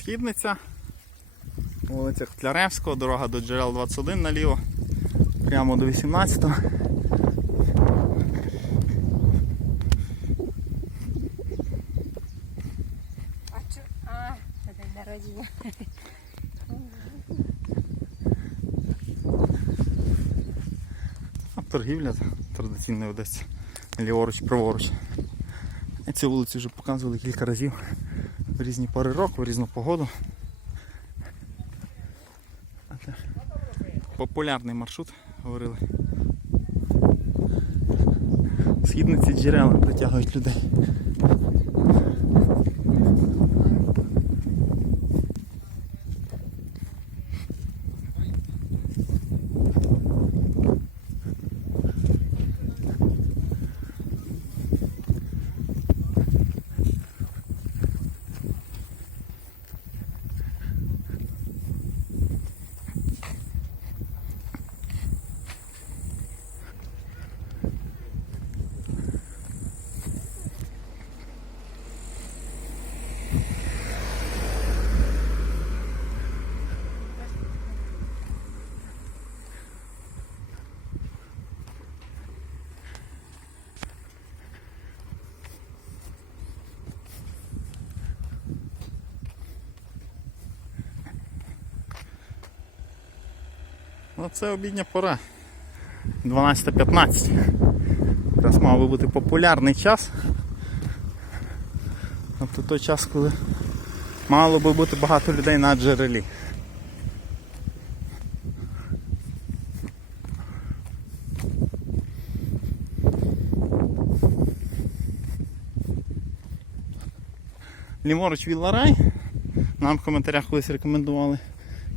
Східниця. Вулиця Котляревського, дорога до джерел 21 наліво. Прямо до 18-го. А чо? А. Торгівля традиційна ведеться ліворуч, праворуч. Цю вулицю вже показували кілька разів в різні пори року, різну погоду. Популярний маршрут, говорили. Східниці джерела притягують людей. Ну це обідня пора. 12.15. Зараз мав би бути популярний час. Тобто той час, коли мало би бути багато людей на джерелі. Ліворуч Вілларай. Нам в коментарях колись рекомендували.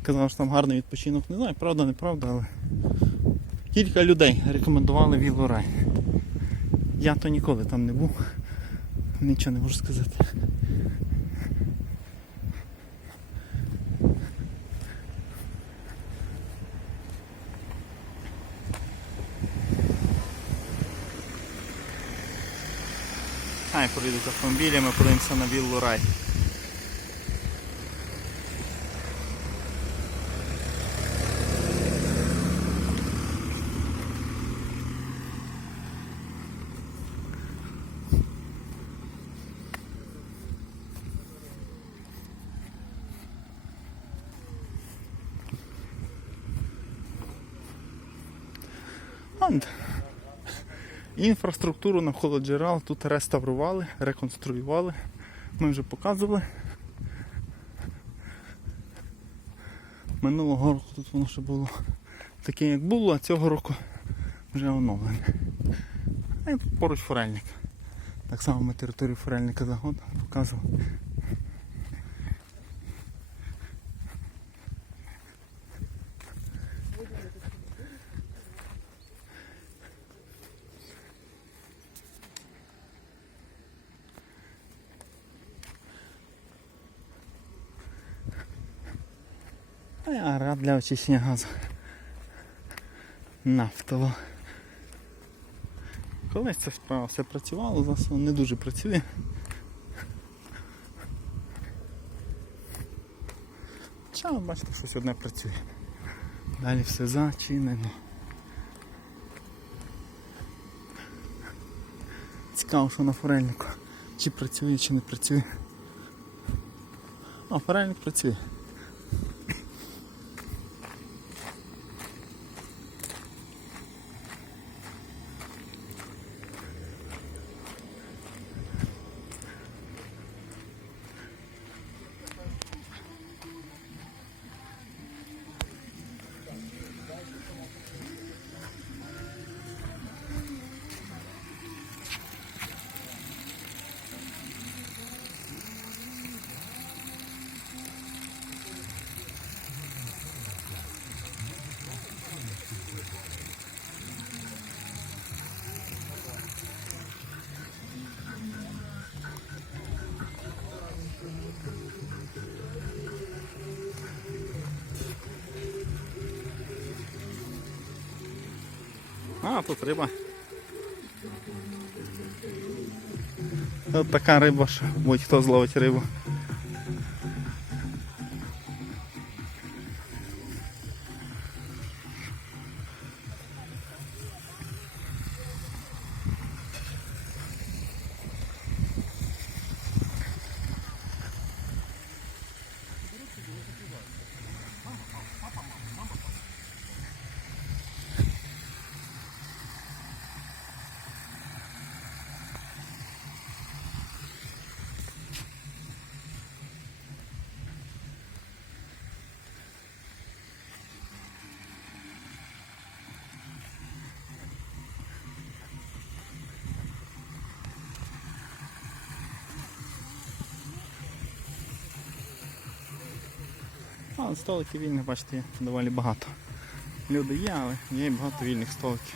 Казав, що там гарний відпочинок. Не знаю, правда, неправда, але кілька людей рекомендували Вілларай. Я то ніколи там не був. Нічого не можу сказати. Хай проїдуть автомобілями, подивимося на віллу рай. От. Інфраструктуру навколо джерел тут реставрували, реконструювали. Ми вже показували. Минулого року тут воно ще було таке, як було, а цього року вже оновлене. А і тут поруч форельник. Так само ми територію форельника загод показували. А для очищення газу. Нафтово. Колись ця справа все працювало, зараз воно не дуже працює. Чого бачите, щось одне працює. Далі все зачинено. Цікаво, що на форельнику. Чи працює, чи не працює. А, форельник працює. А, тут риба. От така риба, що будь-хто зловить рибу. Але столиків вільних, бачите, доволі багато. Люди є, але є і багато вільних столиків.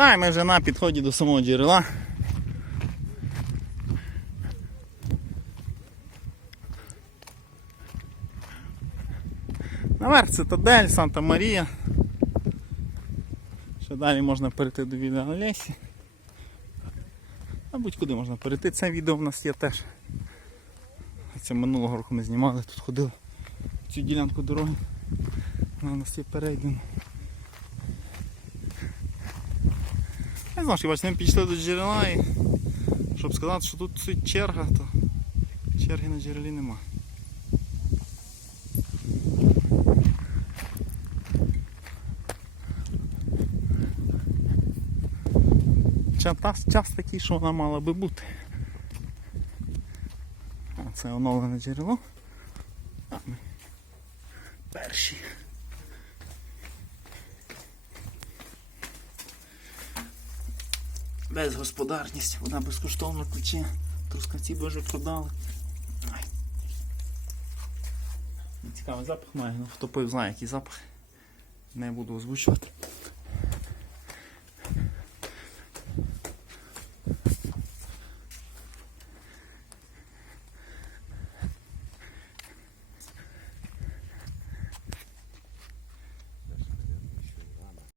і ми вже на підході до самого джерела. Наверх цитадель, Санта Марія. Ще далі можна перейти до відео на лесі. А будь-куди можна перейти. Це відео в нас є теж. Це минулого року ми знімали, тут ходили цю ділянку дороги. Вона у нас є перейдена. Я знаю, бачите, ми підійшли до джерела і щоб сказати, що тут черга, то черги на джерелі нема. Час, час такий, що вона мала би бути. А це оновлене джерело. А ми перші. Безгосподарність, вона безкоштовно ключі. Трускавці боже продали. Цікавий запах має, ну хто пив знає, який запах. Не буду озвучувати.